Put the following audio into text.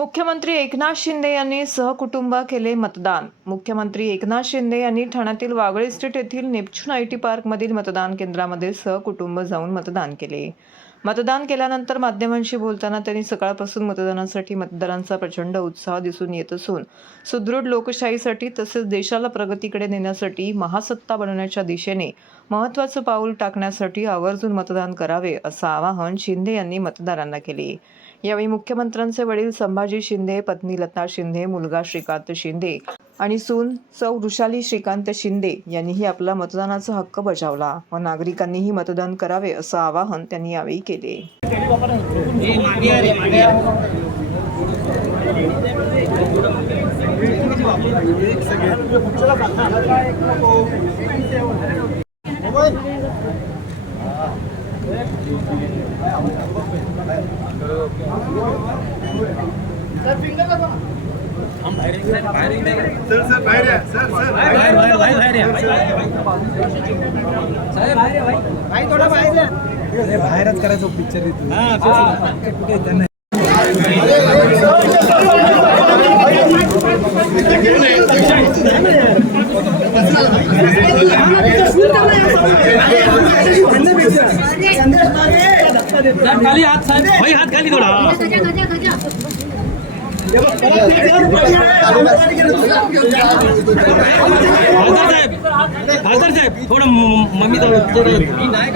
मुख्यमंत्री एकनाथ शिंदे यांनी सहकुटुंब केले मतदान. मुख्यमंत्री एकनाथ शिंदे यांनी ठाण्यातील वागळे स्ट्रीट येथील नेपच्यून आय टी पार्कमधील मतदान केंद्रामध्ये सहकुटुंब जाऊन मतदान केले. मतदान केल्यानंतर माध्यमांशी बोलताना त्यांनी सकाळपासून मतदानासाठी मतदारांचा प्रचंड उत्साह दिसून येत असून सुदृढ लोकशाहीसाठी तसेच देशाला प्रगतीकडे नेण्यासाठी महासत्ता बनवण्याच्या दिशेने महत्त्वाचं पाऊल टाकण्यासाठी आवर्जून मतदान करावे असं आवाहन शिंदे यांनी मतदारांना केले. यावेळी मुख्यमंत्र्यांचे वडील संभाजी शिंदे पत्नी लता शिंदे मुलगा श्रीकांत शिंदे आणि सून सौ वृषाली श्रीकांत शिंदे यांनीही आपला मतदानाचा हक्क बजावला. व नागरिकांनीही मतदान करावे असं आवाहन त्यांनी यावेळी केले. बाहेरच करायचो पिक्चर कुठे खाली हात साहेब भाई हात खाली थोडा. खासदार साहेब खासदार साहेब थोडं मम्मी नाही